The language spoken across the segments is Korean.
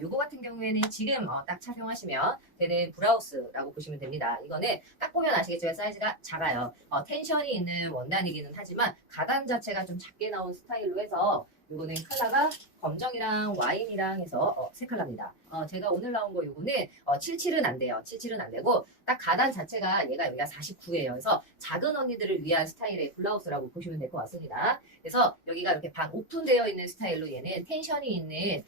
요거 같은 경우에는 지금 딱 착용하시면 되는 브라우스라고 보시면 됩니다. 이거는 딱 보면 아시겠지만 사이즈가 작아요. 텐션이 있는 원단이기는 하지만 가단 자체가 좀 작게 나온 스타일로 해서 요거는 컬러가 검정이랑 와인이랑 해서 세 컬러입니다. 제가 오늘 나온 거 요거는 77은 안 돼요. 77은 안 되고 딱 가단 자체가 얘가 여기가 49예요. 그래서 작은 언니들을 위한 스타일의 블라우스라고 보시면 될 것 같습니다. 그래서 여기가 이렇게 반 오픈되어 있는 스타일로 얘는 텐션이 있는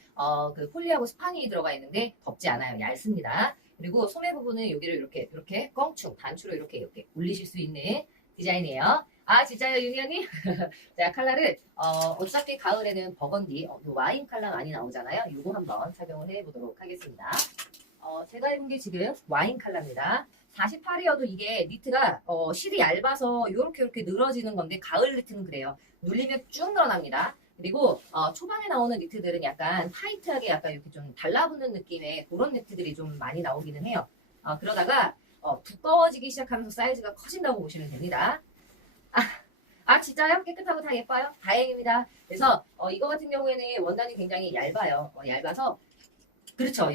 그 폴리하고 스판이 들어가 있는데 덥지 않아요. 얇습니다. 그리고 소매 부분은 여기를 이렇게 껑충 단추로 이렇게 올리실 수 있는 디자인이에요. 아 진짜요 윤희 언니? 자 컬러를 어차피 가을에는 버건디 와인 컬러 많이 나오잖아요. 이거 한번 착용을 해보도록 하겠습니다. 제가 입은 게 지금 와인 컬러입니다. 48이어도 이게 니트가 실이 얇아서 이렇게 늘어지는 건데 가을 니트는 그래요. 눌리면 쭉 늘어납니다. 그리고 초반에 나오는 니트들은 약간 타이트하게 약간 이렇게 좀 달라붙는 느낌의 그런 니트들이 좀 많이 나오기는 해요. 그러다가 두꺼워지기 시작하면서 사이즈가 커진다고 보시면 됩니다. 진짜요? 깨끗하고 다 예뻐요? 다행입니다. 그래서 이거 같은 경우에는 원단이 굉장히 얇아요. 얇아서 그렇죠.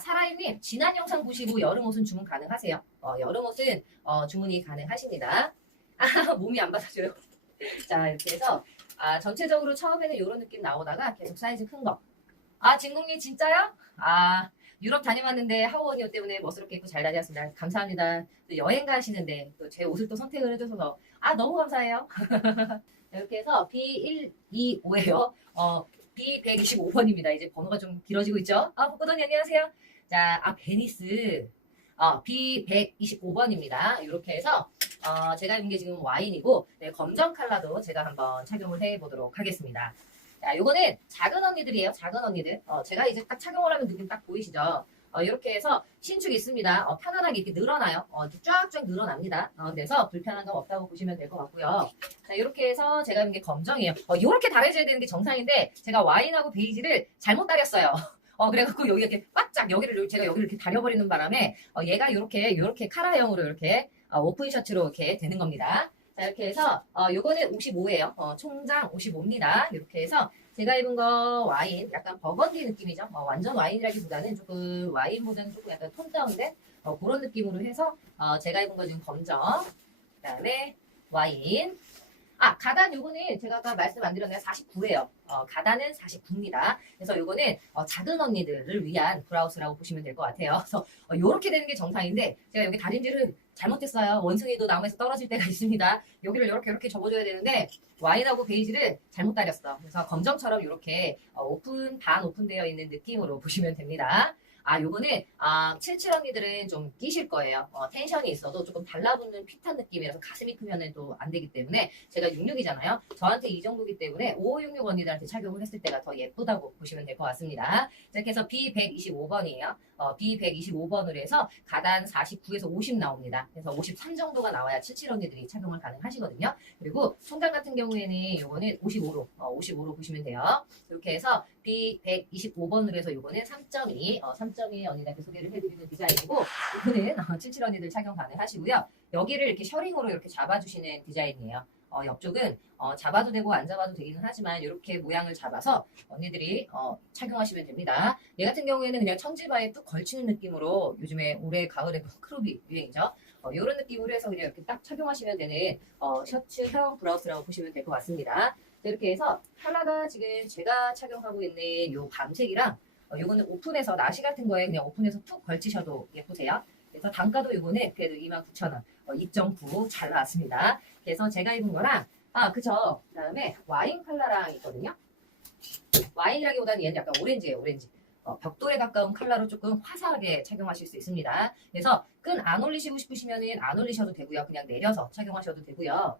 사라이님 지난 영상 보시고 여름옷은 주문 가능하세요? 여름옷은 주문이 가능하십니다. 몸이 안 받아줘요. 자 이렇게 해서 전체적으로 처음에는 이런 느낌 나오다가 계속 사이즈 큰 거. 진국님 진짜요? 유럽 다녀왔는데 하우원이어 때문에 멋스럽게 입고 잘 다녔습니다. 감사합니다. 또 여행 가시는데 또 제 옷을 또 선택을 해주셔서 너무 감사해요. 이렇게 해서 B125예요. B125번입니다. 이제 번호가 좀 길어지고 있죠. 복고돈이 안녕하세요. 자, 베니스. B125번입니다. 이렇게 해서 제가 입은 게 지금 와인이고 네, 검정 컬러도 제가 한번 착용을 해보도록 하겠습니다. 자, 요거는 작은 언니들이에요. 작은 언니들. 제가 이제 딱 착용을 하면 느낌 딱 보이시죠? 이렇게 해서 신축이 있습니다. 편안하게 이렇게 늘어나요. 쫙쫙 늘어납니다. 그래서 불편한 점 없다고 보시면 될 것 같고요. 자, 이렇게 해서 제가 입은 게 검정이에요. 이렇게 다려져야 되는 게 정상인데 제가 와인하고 베이지를 잘못 다렸어요. 그래갖고 여기 이렇게 바짝 제가 여기를 이렇게 다려버리는 바람에 얘가 이렇게 카라형으로 이렇게 오픈 셔츠로 이렇게 되는 겁니다. 자, 이렇게 해서 요거는 55예요. 총장 55입니다. 이렇게 해서 제가 입은 거 와인, 약간 버건디 느낌이죠. 완전 와인이라기보다는 와인보다는 조금 약간 톤 다운된 그런 느낌으로 해서 제가 입은 거 지금 검정, 그 다음에 와인. 가단 요거는 제가 아까 말씀 안 드렸나요? 49예요. 가단은 49입니다. 그래서 요거는 작은 언니들을 위한 브라우스라고 보시면 될 것 같아요. 그래서 요렇게 되는 게 정상인데 제가 여기 다림질을 잘못했어요. 원숭이도 나무에서 떨어질 때가 있습니다. 여기를 이렇게 접어줘야 되는데 와인하고 베이지를 잘못 다렸어. 그래서 검정처럼 이렇게 반 오픈되어 있는 느낌으로 보시면 됩니다. 요거는 77 언니들은 좀 끼실 거예요. 텐션이 있어도 조금 달라붙는 핏한 느낌이라서 가슴이 크면은 또 안 되기 때문에 제가 66이잖아요. 저한테 이 정도기 때문에 5566 언니들한테 착용을 했을 때가 더 예쁘다고 보시면 될 것 같습니다. 이렇게 해서 B125번이에요. B125번으로 해서 가단 49에서 50 나옵니다. 그래서 53 정도가 나와야 77 언니들이 착용을 가능하시거든요. 그리고 총장 같은 경우에는 요거는 55로 보시면 돼요. 이렇게 해서 B125번으로 해서 요거는 3.2, 3.2 언니한테 소개를 해드리는 디자인이고 이거는 77 언니들 착용 가능하시고요. 여기를 이렇게 셔링으로 이렇게 잡아주시는 디자인이에요. 옆쪽은 잡아도 되고 안 잡아도 되기는 하지만 이렇게 모양을 잡아서 언니들이 착용하시면 됩니다. 얘 같은 경우에는 그냥 청지바에 뚝 걸치는 느낌으로 요즘에 올해 가을에 크롭이 유행이죠. 이런 느낌으로 해서 그냥 이렇게 딱 착용하시면 되는 셔츠형 브라우스라고 보시면 될 것 같습니다. 이렇게 해서 컬러가 지금 제가 착용하고 있는 요 밤색이랑 요거는 오픈해서 나시 같은 거에 그냥 오픈해서 툭 걸치셔도 예쁘세요. 그래서 단가도 요거는 그래도 29,000원 2.9 잘 나왔습니다. 그래서 제가 입은 거랑 그쵸. 그 다음에 와인 컬러랑 있거든요. 와인이라기보다는 얘는 약간 오렌지예요. 오렌지. 벽돌에 가까운 컬러로 조금 화사하게 착용하실 수 있습니다. 그래서 끈 안 올리시고 싶으시면은 안 올리셔도 되고요. 그냥 내려서 착용하셔도 되고요.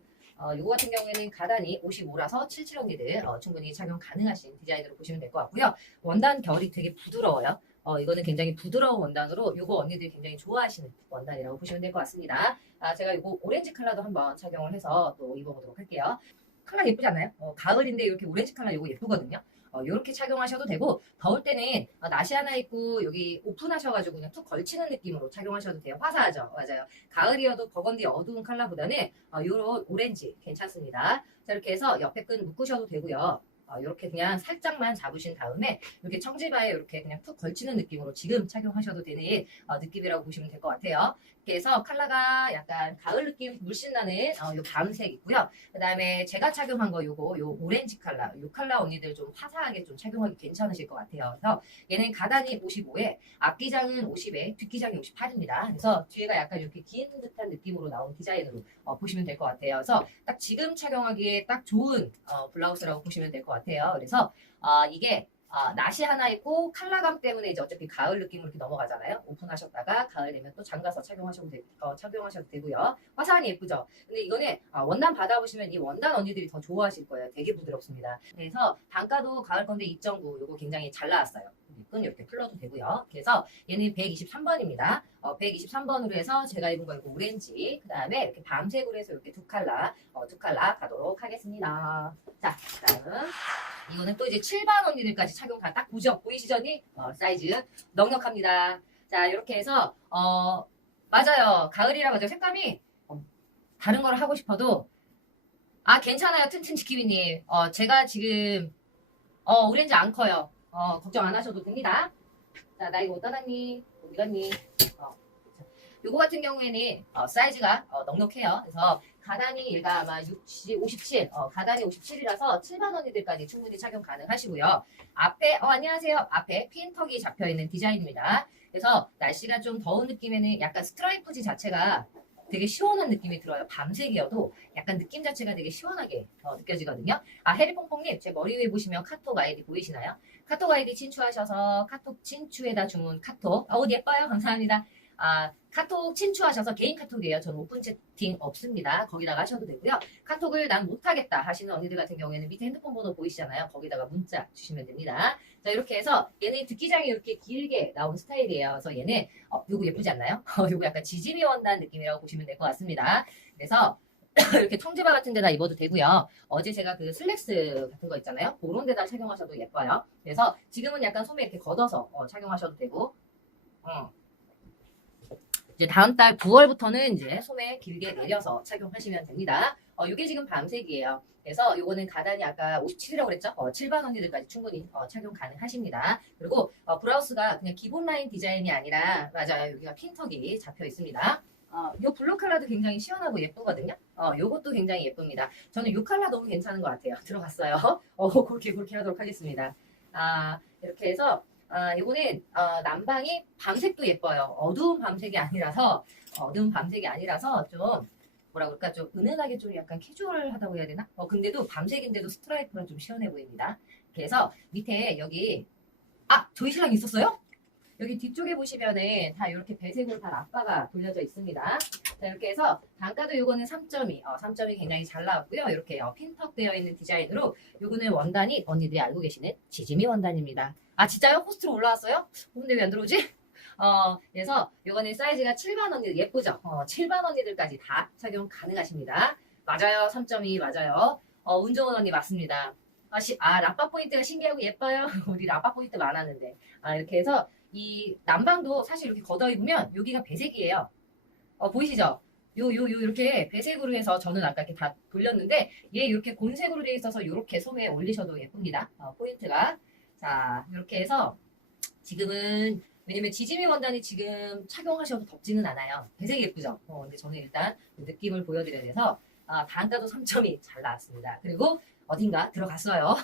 요거 같은 경우에는 가단이 55라서 77 언니들 충분히 착용 가능하신 디자인으로 보시면 될 것 같고요. 원단 결이 되게 부드러워요. 이거는 굉장히 부드러운 원단으로 요거 언니들이 굉장히 좋아하시는 원단이라고 보시면 될 것 같습니다. 제가 요거 오렌지 컬러도 한번 착용을 해서 또 입어보도록 할게요. 컬러 예쁘지 않나요? 가을인데 이렇게 오렌지 컬러 요거 예쁘거든요. 요렇게 착용하셔도 되고 더울 때는 나시 하나 입고 여기 오픈하셔가지고 그냥 툭 걸치는 느낌으로 착용하셔도 돼요. 화사하죠? 맞아요. 가을이어도 버건디 어두운 컬러보다는 요런 오렌지 괜찮습니다. 자 이렇게 해서 옆에 끈 묶으셔도 되고요. 이렇게 그냥 살짝만 잡으신 다음에 이렇게 청지바에 이렇게 그냥 툭 걸치는 느낌으로 지금 착용하셔도 되는 느낌이라고 보시면 될 것 같아요. 그래서 컬러가 약간 가을 느낌 물씬 나는 요 밤색 있고요. 그 다음에 제가 착용한 거 요거 요 오렌지 컬러 요 컬러 언니들 좀 화사하게 좀 착용하기 괜찮으실 것 같아요. 그래서 얘는 가단이 55에 앞기장은 50에 뒷기장이 58입니다. 그래서 뒤에가 약간 이렇게 긴 듯한 느낌으로 나온 디자인으로 보시면 될 것 같아요. 그래서 딱 지금 착용하기에 딱 좋은 블라우스라고 보시면 될 것 같아요. 그래서 이게 나시 하나 있고 컬러감 때문에 이제 어차피 가을 느낌으로 이렇게 넘어가잖아요. 오픈하셨다가 가을 되면 또 잠가서 착용하셔도 되고요. 화사하니 예쁘죠? 근데 이거는 원단 받아보시면 이 원단 언니들이 더 좋아하실 거예요. 되게 부드럽습니다. 그래서 단가도 가을 건데 2.9 요거 굉장히 잘 나왔어요. 끈 이렇게 풀러도 되고요. 그래서 얘는 123번입니다. 123번으로 해서 제가 입은 거 이거 오렌지, 그 다음에 이렇게 밤색으로 해서 이렇게 두 컬러 가도록 하겠습니다. 자, 다음. 이거는 또 이제 7번 언니들까지 착용 다 딱 보죠? 보이시죠? 언니? 사이즈 넉넉합니다. 자, 이렇게 해서 맞아요. 가을이라 맞아요. 색감이 다른 걸 하고 싶어도 괜찮아요. 튼튼 지키비님. 제가 지금 오렌지 안 커요. 걱정 안 하셔도 됩니다. 자, 나 이거 어디다 놨니? 어디 갔니? 요거 같은 경우에는 사이즈가 넉넉해요. 그래서 가단이 얘가 아마 57, 가단이 57이라서 7번 언니들까지 충분히 착용 가능하시고요. 앞에 안녕하세요. 앞에 핀턱이 잡혀있는 디자인입니다. 그래서 날씨가 좀 더운 느낌에는 약간 스트라이프지 자체가 되게 시원한 느낌이 들어요. 밤색이어도 약간 느낌 자체가 되게 시원하게 느껴지거든요. 해리퐁퐁님, 제 머리 위에 보시면 카톡 아이디 보이시나요? 카톡 아이디 친추하셔서 카톡 친추에다 주문 카톡. 옷 예뻐요. 감사합니다. 카톡 친추하셔서 개인 카톡이에요. 저는 오픈 채팅 없습니다. 거기다가 하셔도 되고요. 카톡을 난 못하겠다 하시는 언니들 같은 경우에는 밑에 핸드폰 번호 보이시잖아요. 거기다가 문자 주시면 됩니다. 자, 이렇게 해서 얘는 뒷기장이 이렇게 길게 나온 스타일이에요. 그래서 얘는 요거 예쁘지 않나요? 요거 약간 지짐이 원단 느낌이라고 보시면 될 것 같습니다. 그래서 이렇게 청지바 같은 데다 입어도 되고요. 어제 제가 그 슬랙스 같은 거 있잖아요. 그런 데다 착용하셔도 예뻐요. 그래서 지금은 약간 소매 이렇게 걷어서 착용하셔도 되고 이제 다음 달 9월부터는 이제 소매 길게 내려서 착용하시면 됩니다. 이게 지금 밤색이에요. 그래서 요거는 가단이 아까 57이라고 그랬죠? 7번 언니들까지 충분히 착용 가능하십니다. 그리고 브라우스가 그냥 기본 라인 디자인이 아니라 맞아요. 여기가 핀턱이 잡혀 있습니다. 요 블루 컬러도 굉장히 시원하고 예쁘거든요. 요것도 굉장히 예쁩니다. 저는 요 컬러 너무 괜찮은 것 같아요. 들어갔어요. 그렇게 하도록 하겠습니다. 이렇게 해서 이거는 남방이 밤색도 예뻐요. 어두운 밤색이 아니라서 좀 뭐라 그럴까 좀 은은하게 좀 약간 캐주얼하다고 해야 되나? 근데도 밤색인데도 스트라이프가 좀 시원해 보입니다. 그래서 밑에 여기 저희 신랑 있었어요? 여기 뒤쪽에 보시면은 다 이렇게 배색으로 다 랍바가 돌려져 있습니다. 자, 이렇게 해서 단가도 요거는 3.2, 3.2 굉장히 잘 나왔고요. 이렇게 핀턱 되어 있는 디자인으로 요거는 원단이 언니들이 알고 계시는 지짐이 원단입니다. 진짜요? 호스트로 올라왔어요? 근데 왜 안 들어오지? 그래서 요거는 사이즈가 7번 언니들 예쁘죠? 7번 언니들까지 다 착용 가능하십니다. 맞아요. 3.2 맞아요. 운 좋은 언니 맞습니다. 랍바 포인트가 신기하고 예뻐요. 우리 랍바 포인트 많았는데. 이렇게 해서 이 남방도 사실 이렇게 걷어 입으면 여기가 배색이에요. 보이시죠? 이렇게 배색으로 해서 저는 아까 이렇게 다 돌렸는데 얘 이렇게 곤색으로 되어 있어서 이렇게 소매에 올리셔도 예쁩니다. 포인트가. 자, 이렇게 해서 지금은 왜냐면 지짐이 원단이 지금 착용하셔도 덥지는 않아요. 배색이 예쁘죠? 근데 저는 일단 느낌을 보여드려야 돼서 단가도 3.2 잘 나왔습니다. 그리고 어딘가 들어갔어요.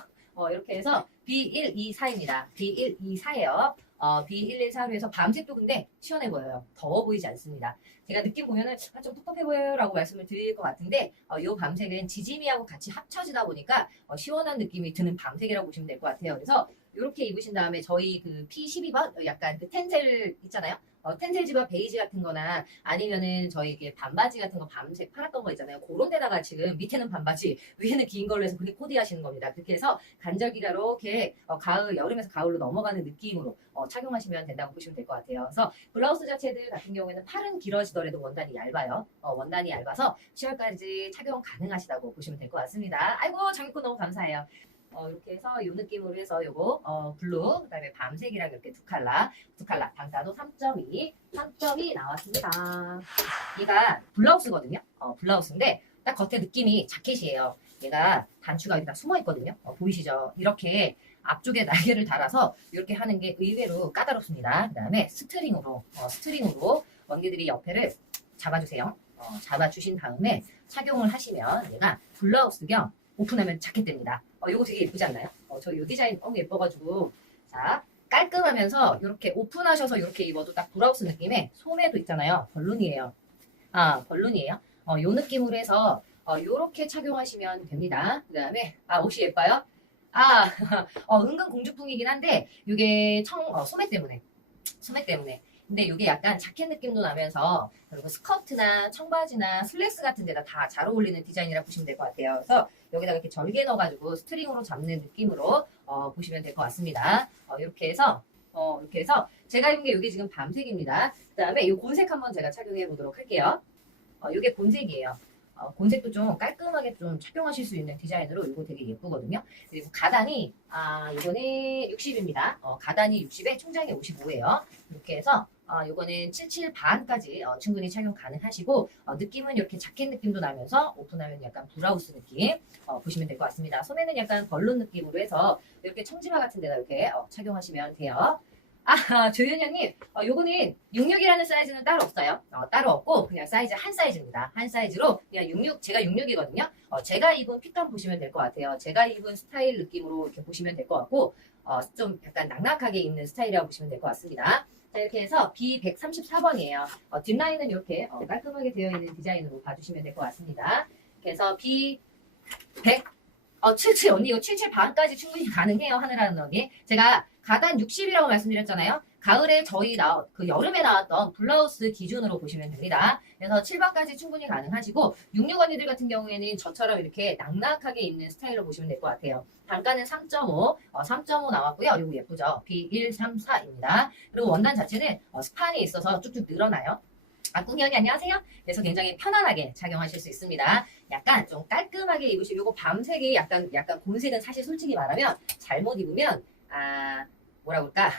이렇게 해서 B124입니다. B124예요. B114로 해서 밤색도 근데 시원해 보여요. 더워 보이지 않습니다. 제가 느낌 보면은 좀 텁텁해 보여요 라고 말씀을 드릴 것 같은데 이 밤색은 지짐이하고 같이 합쳐지다 보니까 시원한 느낌이 드는 밤색이라고 보시면 될 것 같아요. 그래서 이렇게 입으신 다음에 저희 그 P12번 약간 그 텐셀 있잖아요. 텐셀 지바 베이지 같은 거나 아니면은 저희 이게 반바지 같은 거 밤색 팔았던 거 있잖아요. 그런 데다가 지금 밑에는 반바지, 위에는 긴 걸로 해서 그렇게 코디하시는 겁니다. 그렇게 해서 간절기가 이렇게 여름에서 가을로 넘어가는 느낌으로 착용하시면 된다고 보시면 될 것 같아요. 그래서 블라우스 자체들 같은 경우에는 팔은 길어지더라도 원단이 얇아요. 원단이 얇아서 10월까지 착용 가능하시다고 보시면 될 것 같습니다. 아이고 장미꽃 너무 감사해요. 이렇게 해서 이 느낌으로 해서 요거 블루 그다음에 밤색이랑 이렇게 두 컬러 단가도 3.2 나왔습니다. 얘가 블라우스거든요. 블라우스인데 딱 겉에 느낌이 자켓이에요. 얘가 단추가 여기다 숨어 있거든요. 보이시죠? 이렇게 앞쪽에 날개를 달아서 이렇게 하는 게 의외로 까다롭습니다. 그 다음에 스트링으로 언니들이 옆에를 잡아주세요. 잡아주신 다음에 착용을 하시면 얘가 블라우스 겸 오픈하면 자켓 됩니다. 요거 되게 예쁘지 않나요? 저 이 디자인 너무 예뻐가지고 자 깔끔하면서 이렇게 오픈하셔서 이렇게 입어도 딱 블라우스 느낌의 소매도 있잖아요. 벌룬이에요. 벌룬이에요. 요 느낌으로 해서 요렇게 착용하시면 됩니다. 그 다음에 옷이 예뻐요? 은근 공주풍이긴 한데 이게 소매 때문에 근데 이게 약간 자켓 느낌도 나면서 그리고 스커트나 청바지나 슬랙스 같은 데다 다 잘 어울리는 디자인이라 보시면 될 것 같아요. 그래서 여기다가 이렇게 절개 넣어가지고 스트링으로 잡는 느낌으로 보시면 될 것 같습니다. 이렇게 해서 제가 입은 게 이게 지금 밤색입니다. 그 다음에 이 곤색 한번 제가 착용해 보도록 할게요. 이게 곤색이에요. 곤색도 좀 깔끔하게 좀 착용하실 수 있는 디자인으로 이거 되게 예쁘거든요. 그리고 가단이 이거는 60입니다. 가단이 60에 총장이 55예요. 이렇게 해서 이거는 77 반까지 충분히 착용 가능하시고 느낌은 이렇게 자켓 느낌도 나면서 오픈하면 약간 블라우스 느낌 보시면 될 것 같습니다. 소매는 약간 벌룬 느낌으로 해서 이렇게 청지마 같은 데다 이렇게 착용하시면 돼요. 조윤현님, 요거는 66이라는 사이즈는 따로 없어요. 따로 없고, 그냥 사이즈 한 사이즈입니다. 한 사이즈로, 그냥 66, 제가 66이거든요. 제가 입은 핏감 보시면 될 것 같아요. 제가 입은 스타일 느낌으로 이렇게 보시면 될 것 같고, 좀 약간 낙낙하게 입는 스타일이라고 보시면 될 것 같습니다. 자, 이렇게 해서 B134번이에요. 뒷라인은 이렇게 깔끔하게 되어 있는 디자인으로 봐주시면 될 것 같습니다. 그래서 B100, 77, 언니 이거 77 반까지 충분히 가능해요. 하늘하는 언니. 제가 가단 60이라고 말씀드렸잖아요. 가을에 저희 여름에 나왔던 블라우스 기준으로 보시면 됩니다. 그래서 7반까지 충분히 가능하시고 66 언니들 같은 경우에는 저처럼 이렇게 낙낙하게 입는 스타일로 보시면 될 것 같아요. 단가는 3.5 나왔고요. 이거 예쁘죠? B134입니다. 그리고 원단 자체는 스판이 있어서 쭉쭉 늘어나요. 꿍이 언니 안녕하세요. 그래서 굉장히 편안하게 착용하실 수 있습니다. 약간 좀 깔끔하게 입으시고 요거 밤색이 약간 곤색은 사실 솔직히 말하면 잘못 입으면 뭐라 그럴까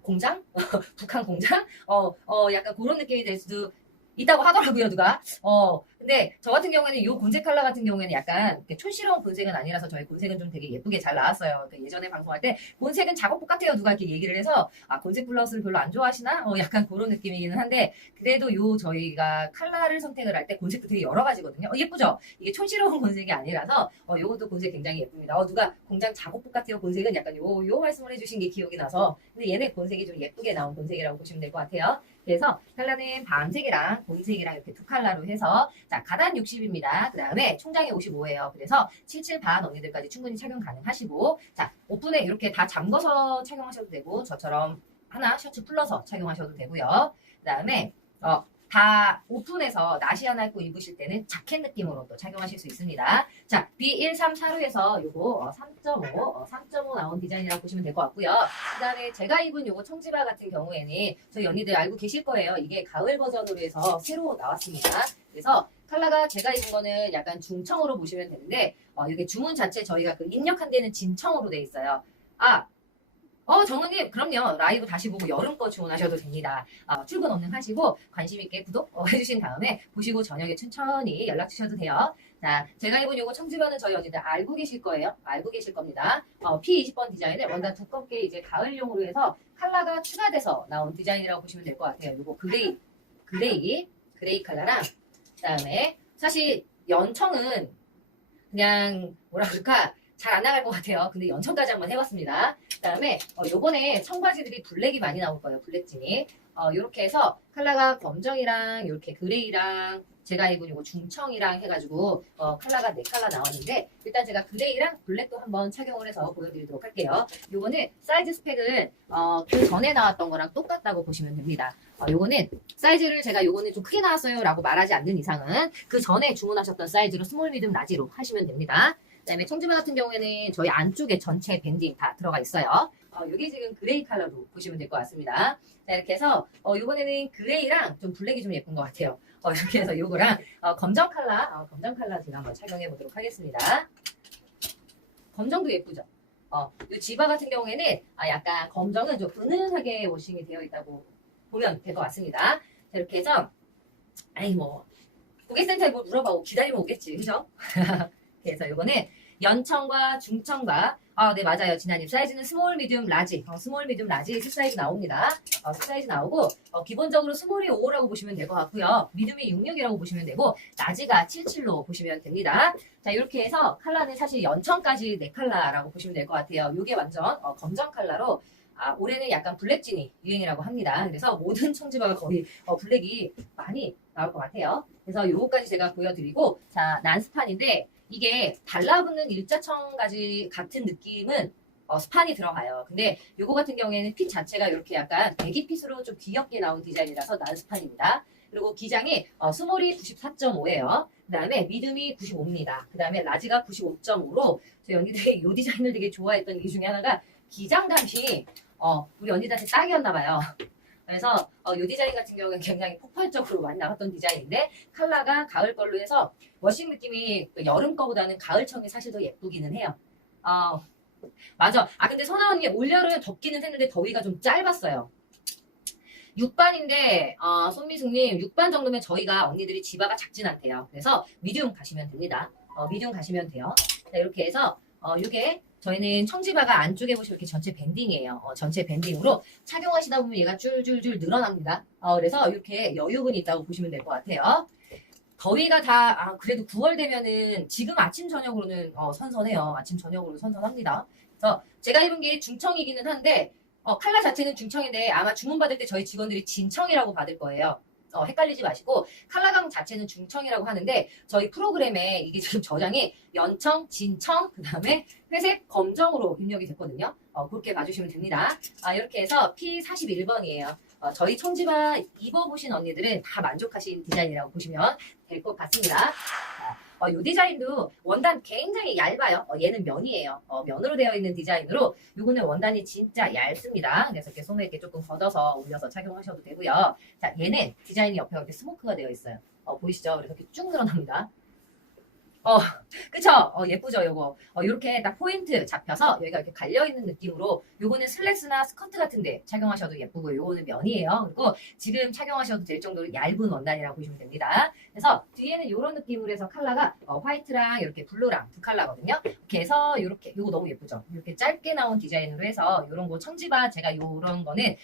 공장? 북한 공장? 약간 그런 느낌이 될 수도 있다고 하더라고요, 누가. 근데 저 같은 경우에는 이 곤색 컬러 같은 경우에는 약간 촌스러운 곤색은 아니라서 저희 곤색은 좀 되게 예쁘게 잘 나왔어요. 그러니까 예전에 방송할 때 곤색은 작업복 같아요, 누가 이렇게 얘기를 해서 곤색 블라우스를 별로 안 좋아하시나? 약간 그런 느낌이기는 한데 그래도 저희가 컬러를 선택을 할 때 곤색도 되게 여러 가지거든요. 예쁘죠? 이게 촌스러운 곤색이 아니라서 요것도 곤색 굉장히 예쁩니다. 누가 공장 작업복 같아요, 곤색은 약간 요 말씀을 해주신 게 기억이 나서 근데 얘네 곤색이 좀 예쁘게 나온 곤색이라고 보시면 될 것 같아요. 그래서 컬러는 밤색이랑 곤색이랑 이렇게 두 컬러로 해서 자 가단 60입니다. 그 다음에 총장이 55예요. 그래서 77 반 언니들까지 충분히 착용 가능하시고 자 오픈에 이렇게 다 잠궈서 착용하셔도 되고 저처럼 하나 셔츠 풀러서 착용하셔도 되고요. 그 다음에 다 오픈해서 나시 하나 입고 입으실 때는 자켓 느낌으로 또 착용하실 수 있습니다. 자, B134루에서 요거 3.5 나온 디자인이라고 보시면 될 것 같고요. 그 다음에 제가 입은 요거 청지바 같은 경우에는 저희 언니들 알고 계실 거예요. 이게 가을 버전으로 해서 새로 나왔습니다. 그래서 컬러가 제가 입은 거는 약간 중청으로 보시면 되는데 이게 주문 자체 저희가 입력한 데는 진청으로 돼 있어요. 정은님, 그럼요. 라이브 다시 보고 여름 거 주문하셔도 됩니다. 출근 없는 하시고 관심 있게 구독 해주신 다음에 보시고 저녁에 천천히 연락 주셔도 돼요. 자, 제가 입은 요거 청지바는 저희 언니들 알고 계실 거예요. 알고 계실 겁니다. P20번 디자인을 원단 두껍게 이제 가을용으로 해서 컬러가 추가돼서 나온 디자인이라고 보시면 될 것 같아요. 요거 그레이 컬러랑 그다음에 사실 연청은 그냥 뭐라 그럴까 잘 안 나갈 것 같아요. 근데 연청까지 한번 해봤습니다. 그 다음에 요번에 청바지들이 블랙이 많이 나올 거예요. 블랙진이. 요렇게 해서 컬러가 검정이랑 이렇게 그레이랑 제가 입은 요거 중청이랑 해가지고 컬러가 4컬러 나왔는데 일단 제가 그레이랑 블랙도 한번 착용을 해서 보여드리도록 할게요. 요거는 사이즈 스펙은 그 전에 나왔던 거랑 똑같다고 보시면 됩니다. 요거는 사이즈를 제가 요거는 좀 크게 나왔어요 라고 말하지 않는 이상은 그 전에 주문하셨던 사이즈로 스몰, 미디움, 라지로 하시면 됩니다. 그 다음에 청지마 같은 경우에는 저희 안쪽에 전체 밴딩 다 들어가 있어요. 이게 지금 그레이 컬러로 보시면 될 것 같습니다. 자, 이렇게 해서 이번에는 그레이랑 좀 블랙이 좀 예쁜 것 같아요. 이렇게 해서 요거랑 검정 컬러 제가 한번 착용해 보도록 하겠습니다. 검정도 예쁘죠? 이 지바 같은 경우에는 약간 검정은 좀 은은하게 워싱이 되어 있다고 보면 될 것 같습니다. 자, 이렇게 해서 고객센터에 뭐 물어봐고 기다리면 오겠지. 그죠? 그래서 요거는 연청과 중청과 네 맞아요 진아님 사이즈는 스몰 미디움 라지 스몰 미디움 라지 스 사이즈 나옵니다. 스 사이즈 나오고 기본적으로 스몰이 5라고 보시면 될 것 같고요. 미디움이 66이라고 보시면 되고 라지가 77로 보시면 됩니다. 자 이렇게 해서 컬러는 사실 연청까지 4컬러라고 보시면 될 것 같아요. 요게 완전 검정 컬러로 올해는 약간 블랙진이 유행이라고 합니다. 그래서 모든 청지바가 거의 블랙이 많이 나올 것 같아요. 그래서 요거까지 제가 보여드리고 자 난스판인데 이게 달라붙는 일자청까지 같은 느낌은 스판이 들어가요. 근데 요거 같은 경우에는 핏 자체가 이렇게 약간 배기핏으로 좀 귀엽게 나온 디자인이라서 난스판입니다. 그리고 기장이 스몰이 94.5예요. 그 다음에 미듬이 95입니다. 그 다음에 라지가 95.5로 저희 언니들이 이 디자인을 되게 좋아했던 이유 중에 하나가 기장감이 우리 언니들한테 딱이었나 봐요. 그래서 이 디자인 같은 경우는 굉장히 폭발적으로 많이 나갔던 디자인인데 컬러가 가을 걸로 해서 워싱 느낌이 여름 거보다는 가을청이 사실 더 예쁘기는 해요. 맞아. 근데 선아 언니 올여름 덥기는 했는데 더위가 좀 짧았어요. 6반인데 손미숙님 6반 정도면 저희가 언니들이 지바가 작진 않대요. 그래서 미디움 가시면 됩니다. 미디움 가시면 돼요. 자, 이렇게 해서 이게 저희는 청지바가 안쪽에 보시면 이렇게 전체 밴딩이에요. 전체 밴딩으로 착용하시다 보면 얘가 줄줄줄 늘어납니다. 그래서 이렇게 여유분이 있다고 보시면 될 것 같아요. 더위가 다 그래도 9월 되면은 지금 아침 저녁으로는 선선해요. 아침 저녁으로 선선합니다. 그래서 제가 입은 게 중청이기는 한데 컬러 자체는 중청인데 아마 주문 받을 때 저희 직원들이 진청이라고 받을 거예요. 헷갈리지 마시고 컬러감 자체는 중청이라고 하는데 저희 프로그램에 이게 지금 저장이 연청, 진청, 그 다음에 회색, 검정으로 입력이 됐거든요. 그렇게 봐주시면 됩니다. 이렇게 해서 P41번이에요. 저희 청지바 입어보신 언니들은 다 만족하신 디자인이라고 보시면 될 것 같습니다. 이 디자인도 원단 굉장히 얇아요. 얘는 면이에요. 면으로 되어 있는 디자인으로 요거는 원단이 진짜 얇습니다. 그래서 이렇게 손에 이렇게 조금 걷어서 올려서 착용하셔도 되고요. 자, 얘는 디자인이 옆에 이렇게 스모크가 되어 있어요. 보이시죠? 그래서 이렇게 쭉 늘어납니다. 그쵸? 예쁘죠, 요거. 요렇게 딱 포인트 잡혀서 여기가 이렇게 갈려있는 느낌으로 요거는 슬랙스나 스커트 같은데 착용하셔도 예쁘고 요거는 면이에요. 그리고 지금 착용하셔도 될 정도로 얇은 원단이라고 보시면 됩니다. 그래서 뒤에는 요런 느낌으로 해서 컬러가 화이트랑 이렇게 블루랑 두 컬러거든요. 이렇게 해서 요렇게, 요거 너무 예쁘죠? 이렇게 짧게 나온 디자인으로 해서 요런 거 청지바 제가 요런 거는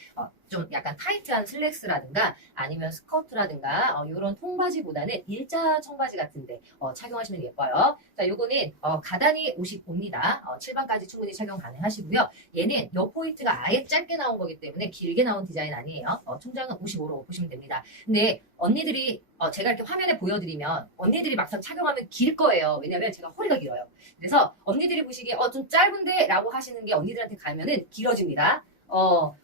좀 약간 타이트한 슬랙스라든가 아니면 스커트라든가 요런 통바지보다는 일자 청바지 같은데 착용하시면 예뻐요. 자, 요거는 가단이 55입니다. 7반까지 충분히 착용 가능하시고요. 얘는 요 포인트가 아예 짧게 나온 거기 때문에 길게 나온 디자인 아니에요. 총장은 55로 보시면 됩니다. 근데 언니들이 제가 이렇게 화면에 보여드리면 언니들이 막상 착용하면 길 거예요. 왜냐면 제가 허리가 길어요. 그래서 언니들이 보시기에 좀 짧은데 라고 하시는 게 언니들한테 가면은 길어집니다.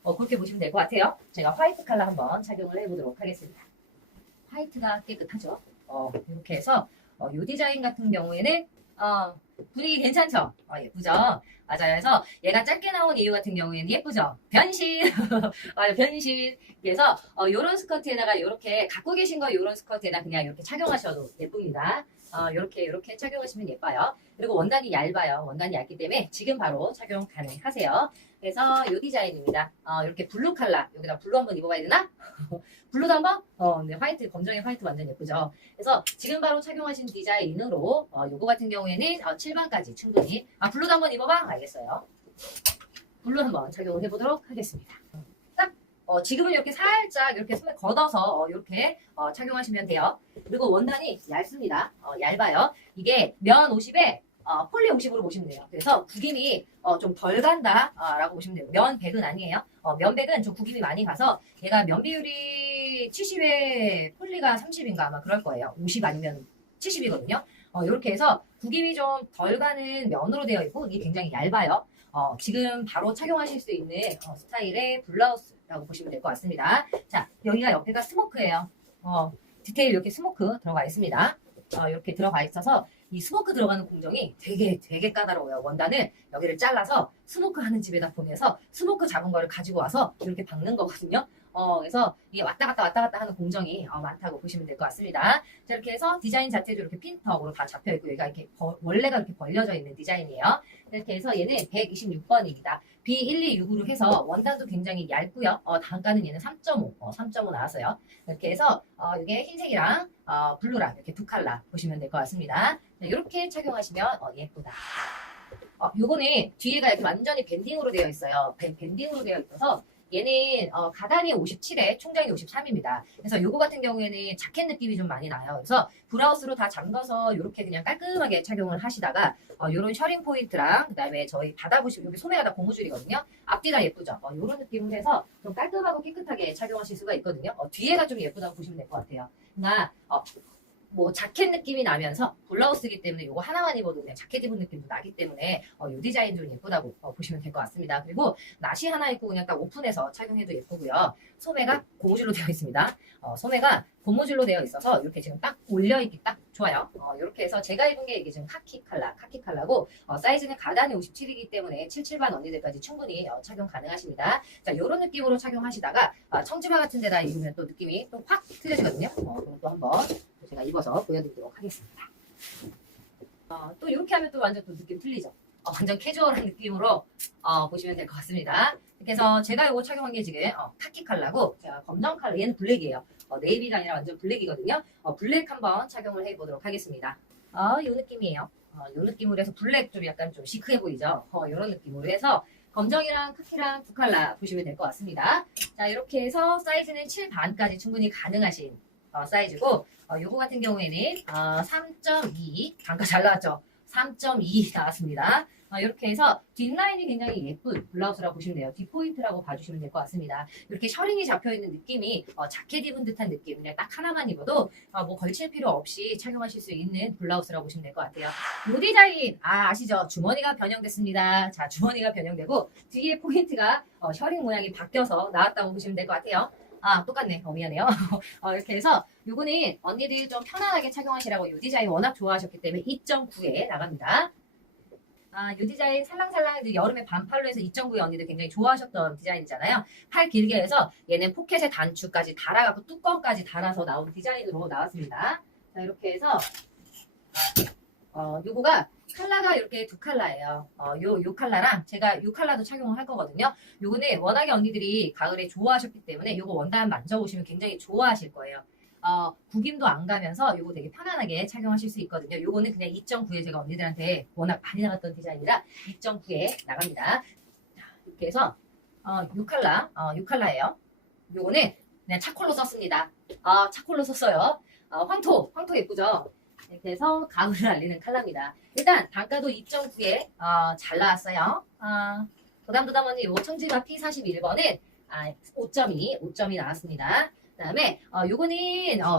그렇게 보시면 될 것 같아요. 제가 화이트 컬러 한번 착용을 해보도록 하겠습니다. 화이트가 깨끗하죠? 이렇게 해서 이 디자인 같은 경우에는 분위기 괜찮죠? 예쁘죠? 맞아요. 그래서 얘가 짧게 나온 이유 같은 경우에는 예쁘죠? 변신! 맞아요, 변신! 그래서 요런 스커트에다가 이렇게 갖고 계신 거 요런 스커트에다 그냥 이렇게 착용하셔도 예쁩니다. 이렇게 착용하시면 예뻐요. 그리고 원단이 얇아요. 원단이 얇기 때문에 지금 바로 착용 가능하세요. 그래서 이 디자인입니다. 이렇게 블루 컬러, 여기다 블루 한번 입어봐야 되나? 블루도 한번? 네, 화이트, 검정의 화이트 완전 예쁘죠? 그래서 지금 바로 착용하신 디자인으로 요거 같은 경우에는 7반까지 충분히 블루도 한번 입어봐? 알겠어요. 블루 한번 착용을 해보도록 하겠습니다. 딱 지금은 이렇게 살짝 이렇게 손에 걷어서 이렇게 착용하시면 돼요. 그리고 원단이 얇습니다. 얇아요. 이게 면 50에 폴리 50으로 보시면 돼요. 그래서 구김이 좀 덜 간다 라고 보시면 돼요. 면 100은 아니에요. 면 100은 좀 구김이 많이 가서 얘가 면 비율이 70에 폴리가 30인가 아마 그럴 거예요. 50 아니면 70이거든요. 이렇게 해서 구김이 좀 덜 가는 면으로 되어 있고 이게 굉장히 얇아요. 지금 바로 착용하실 수 있는 스타일의 블라우스라고 보시면 될 것 같습니다. 자, 여기가 옆에가 스모크예요. 디테일 이렇게 스모크 들어가 있습니다. 이렇게 들어가 있어서 이 스모크 들어가는 공정이 되게 까다로워요. 원단을 여기를 잘라서 스모크 하는 집에다 보내서 스모크 작은 거를 가지고 와서 이렇게 박는 거거든요. 그래서 이게 왔다 갔다 하는 공정이 많다고 보시면 될 것 같습니다. 자, 이렇게 해서 디자인 자체도 이렇게 핀턱으로 다 잡혀 있고 얘가 이렇게 원래가 이렇게 벌려져 있는 디자인이에요. 이렇게 해서 얘는 126번입니다. B126으로 해서 원단도 굉장히 얇고요. 단가는 얘는 3.5, 3.5 나왔어요. 이렇게 해서 이게 흰색이랑 블루랑 이렇게 두 컬러 보시면 될 것 같습니다. 네, 이렇게 착용하시면 예쁘다. 요거는 뒤에가 이렇게 완전히 밴딩으로 되어 있어요. 밴딩으로 되어 있어서 얘는 가단이 57에 총장이 53입니다. 그래서 요거 같은 경우에는 자켓 느낌이 좀 많이 나요. 그래서 브라우스로 다 잠가서 이렇게 그냥 깔끔하게 착용을 하시다가 요런 셔링 포인트랑 그다음에 저희 받아보시면 여기 소매가 다 고무줄이거든요. 앞뒤가 예쁘죠. 요런 느낌으로 해서 좀 깔끔하고 깨끗하게 착용하실 수가 있거든요. 뒤에가 좀 예쁘다고 보시면 될 것 같아요. 그러니까 뭐 자켓 느낌이 나면서 블라우스이기 때문에 이거 하나만 입어도 그냥 자켓 입은 느낌도 나기 때문에 이 디자인 좀 예쁘다고 보시면 될 것 같습니다. 그리고 나시 하나 입고 그냥 딱 오픈해서 착용해도 예쁘고요. 소매가 고무줄로 되어 있습니다. 소매가 고무줄로 되어 있어서 이렇게 지금 딱 올려입기 딱 좋아요. 이렇게 해서 제가 입은 게 이게 지금 카키 컬러고 사이즈는 가단이 57이기 때문에 77반 언니들까지 충분히 착용 가능하십니다. 자, 이런 느낌으로 착용하시다가 청지마 같은 데다 입으면 또 느낌이 또 확 틀려지거든요. 그럼 또 한번 제가 입어서 보여드리도록 하겠습니다. 또 이렇게 하면 또 완전 또 느낌 틀리죠. 완전 캐주얼한 느낌으로 보시면 될 것 같습니다. 그래서 제가 이거 착용한 게 지금 카키 컬러고 제가 검정 컬러, 얘는 블랙이에요. 네이비가 아니라 완전 블랙이거든요. 블랙 한번 착용을 해보도록 하겠습니다. 이 느낌이에요. 이 느낌으로 해서 블랙 좀 약간 좀 시크해 보이죠. 이런 느낌으로 해서 검정이랑 카키랑 두 컬러 보시면 될 것 같습니다. 자, 이렇게 해서 사이즈는 7반까지 충분히 가능하신 사이즈고 요거 같은 경우에는 3.2 단가 잘 나왔죠. 3.2 나왔습니다. 이렇게 해서 뒷라인이 굉장히 예쁜 블라우스라고 보시면 돼요. 뒷포인트라고 봐주시면 될 것 같습니다. 이렇게 셔링이 잡혀있는 느낌이 자켓 입은 듯한 느낌. 그냥 딱 하나만 입어도 뭐 걸칠 필요 없이 착용하실 수 있는 블라우스라고 보시면 될 것 같아요. 이 디자인 아시죠? 주머니가 변형됐습니다. 자, 주머니가 변형되고 뒤에 포인트가 셔링 모양이 바뀌어서 나왔다고 보시면 될 것 같아요. 똑같네. 미안해요. 이렇게 해서 요거는 언니들 좀 편안하게 착용하시라고 요 디자인 워낙 좋아하셨기 때문에 2.9에 나갑니다. 요 디자인 살랑살랑 여름에 반팔로 해서 2.9에 언니들 굉장히 좋아하셨던 디자인이잖아요. 팔 길게 해서 얘는 포켓에 단추까지 달아갖고 뚜껑까지 달아서 나온 디자인으로 나왔습니다. 자, 이렇게 해서 요거가 컬러가 이렇게 두 컬러예요. 요 컬러랑 제가 요 컬러도 착용을 할 거거든요. 요거는 워낙에 언니들이 가을에 좋아하셨기 때문에 요거 원단 만져보시면 굉장히 좋아하실 거예요. 구김도 안 가면서 요거 되게 편안하게 착용하실 수 있거든요. 요거는 그냥 2.9에 제가 언니들한테 워낙 많이 나갔던 디자인이라 2.9에 나갑니다. 이렇게 해서 요 컬러예요. 요거는 그냥 차콜로 썼습니다. 차콜로 썼어요. 황토 예쁘죠? 이렇게 해서 가을을 알리는 컬러입니다. 일단 단가도 2.9에 잘 나왔어요. 도담도담 언니 요 청지마 P41번은 5점이 나왔습니다. 그 다음에 요거는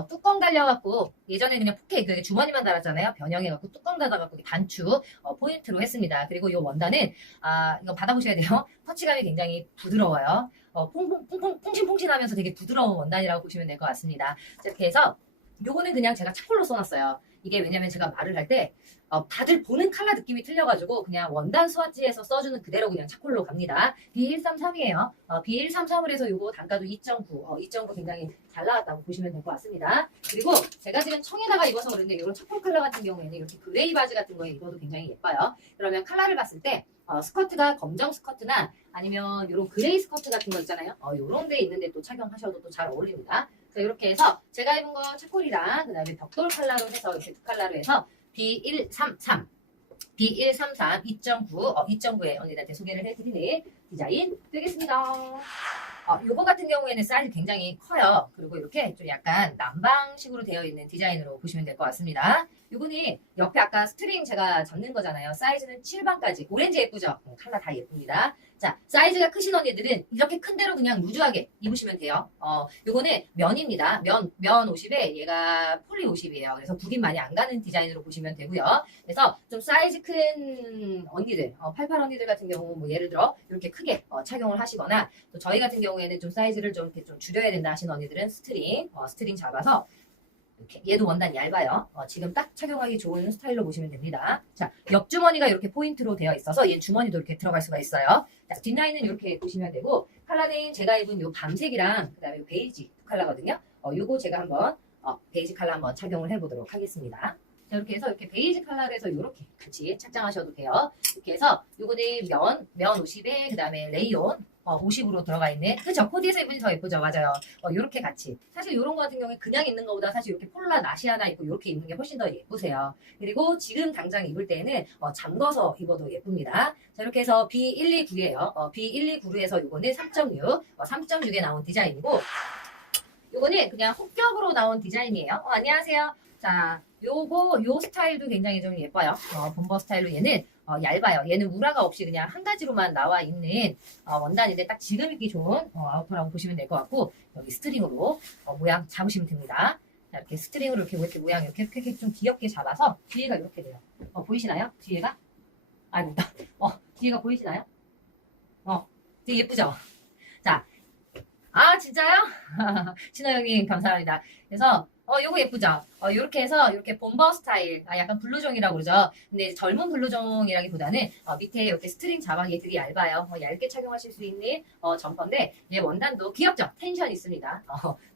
뚜껑 달려갖고 예전에 그냥 포켓 그 주머니만 달았잖아요. 변형해갖고 뚜껑 달아갖고 단추 포인트로 했습니다. 그리고 요 원단은 이거 받아보셔야 돼요. 터치감이 굉장히 부드러워요. 퐁신퐁신하면서 되게 부드러운 원단이라고 보시면 될 것 같습니다. 이렇게 해서 요거는 그냥 제가 차콜로 써놨어요. 이게 왜냐면 제가 말을 할 때 다들 보는 컬러 느낌이 틀려가지고 그냥 원단 스와치에서 써주는 그대로 그냥 차콜로 갑니다. B133이에요. B133을 해서 요거 단가도 2.9, 2.9 굉장히 잘 나왔다고 보시면 될 것 같습니다. 그리고 제가 지금 청에다가 입어서 그런데 이런 차콜 컬러 같은 경우에는 이렇게 그레이 바지 같은 거에 입어도 굉장히 예뻐요. 그러면 컬러를 봤을 때 스커트가 검정 스커트나 아니면 이런 그레이 스커트 같은 거 있잖아요. 요런 데 있는데 또 착용하셔도 또 잘 어울립니다. 자, 이렇게 해서 제가 입은 거 차콜이랑 그 다음에 벽돌 컬러로 해서 이렇게 두 컬러로 해서 B133 2.9, 2.9에 언니들한테 소개를 해드리는 디자인 되겠습니다. 요거 같은 경우에는 사이즈 굉장히 커요. 그리고 이렇게 좀 약간 남방식으로 되어 있는 디자인으로 보시면 될 것 같습니다. 요거는 옆에 아까 스트링 제가 잡는 거잖아요. 사이즈는 7반까지. 오렌지 예쁘죠? 컬러 다 예쁩니다. 자, 사이즈가 크신 언니들은 이렇게 큰 대로 그냥 루즈하게 입으시면 돼요. 요거는 면입니다. 면 50에 얘가 폴리 50이에요. 그래서 구김 많이 안 가는 디자인으로 보시면 되고요. 그래서 좀 사이즈 큰 언니들, 88 언니들 같은 경우 뭐 예를 들어 이렇게 크게 착용을 하시거나 또 저희 같은 경우에는 좀 사이즈를 좀 이렇게 좀 줄여야 된다 하시는 언니들은 스트링 잡아서 이렇게 얘도 원단 얇아요. 지금 딱 착용하기 좋은 스타일로 보시면 됩니다. 자, 옆주머니가 이렇게 포인트로 되어 있어서 얘 주머니도 이렇게 들어갈 수가 있어요. 자, 뒷라인은 이렇게 보시면 되고 컬러는 제가 입은 요 밤색이랑 그다음에 요 베이지 두 컬러거든요. 요거 제가 한번 베이지 컬러 한번 착용을 해보도록 하겠습니다. 자, 이렇게 해서 이렇게 베이지 컬러로 해서 이렇게 같이 착장하셔도 돼요. 이렇게 해서 요거는 면 50에 그다음에 레이온 50으로 들어가 있는 그쵸? 코디에서 입으니 더 예쁘죠? 맞아요. 요렇게 같이 사실 요런 거 같은 경우에 그냥 입는 것보다 사실 이렇게 폴라 나시 하나 입고 이렇게 입는 게 훨씬 더 예쁘세요. 그리고 지금 당장 입을 때는 잠궈서 입어도 예쁩니다. 자, 이렇게 해서 B129예요. B129에서 요거는 3.6 3.6에 나온 디자인이고 요거는 그냥 혹격으로 나온 디자인이에요. 안녕하세요. 자, 요 스타일도 굉장히 좀 예뻐요. 본버 스타일로 얘는 얇아요. 얘는 무라가 없이 그냥 한 가지로만 나와 있는 원단인데 딱 지금 입기 좋은 아우터라고 보시면 될 것 같고 여기 스트링으로 모양 잡으시면 됩니다. 자, 이렇게 스트링으로 이렇게 모양 이렇게 좀 귀엽게 잡아서 뒤에가 이렇게 돼요. 보이시나요? 뒤에가? 아이고, 뒤에가 보이시나요? 되게 예쁘죠? 자, 진짜요? 신호 형님 감사합니다. 그래서 요거 예쁘죠? 요렇게 해서 이렇게 본버 스타일, 약간 블루종이라고 그러죠. 근데 젊은 블루종이라기보다는 밑에 이렇게 스트링 자박이 되게 얇아요. 얇게 착용하실 수 있는 점퍼인데 얘 원단도 귀엽죠? 텐션 있습니다.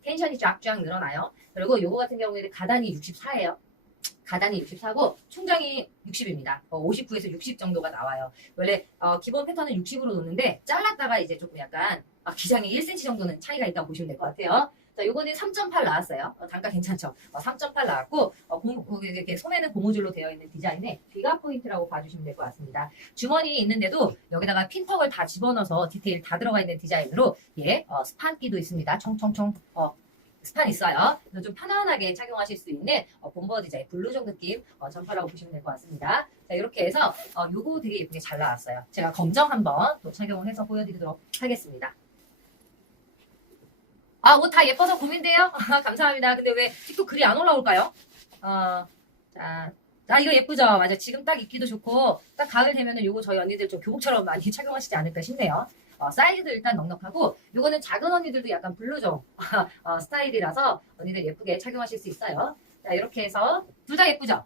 텐션이 쫙쫙 늘어나요. 그리고 요거 같은 경우에는 가단이 64예요. 가단이 64고 총장이 60입니다. 59에서 60 정도가 나와요. 원래 기본 패턴은 60으로 놓는데 잘랐다가 이제 조금 약간 기장이 1cm 정도는 차이가 있다고 보시면 될 것 같아요. 자, 요거는 3.8 나왔어요. 단가 괜찮죠? 3.8 나왔고 이렇게 소매는 고무줄로 되어 있는 디자인에 비가 포인트라고 봐주시면 될 것 같습니다. 주머니 있는데도 여기다가 핀턱을 다 집어넣어서 디테일 다 들어가 있는 디자인으로 스판기도 있습니다. 총총총 스판 있어요. 그래서 좀 편안하게 착용하실 수 있는 본버 디자인 블루종 느낌 점퍼라고 보시면 될 것 같습니다. 자, 이렇게 해서 요거 되게 예쁘게 잘 나왔어요. 제가 검정 한번 또 착용을 해서 보여드리도록 하겠습니다. 옷 다 예뻐서 고민돼요? 감사합니다. 근데 왜 틱톡 글이 안 올라올까요? 자, 이거 예쁘죠? 맞아. 지금 딱 입기도 좋고, 딱 가을 되면은 요거 저희 언니들 좀 교복처럼 많이 착용하시지 않을까 싶네요. 사이즈도 일단 넉넉하고, 요거는 작은 언니들도 약간 블루종 스타일이라서 언니들 예쁘게 착용하실 수 있어요. 자, 이렇게 해서 둘 다 예쁘죠?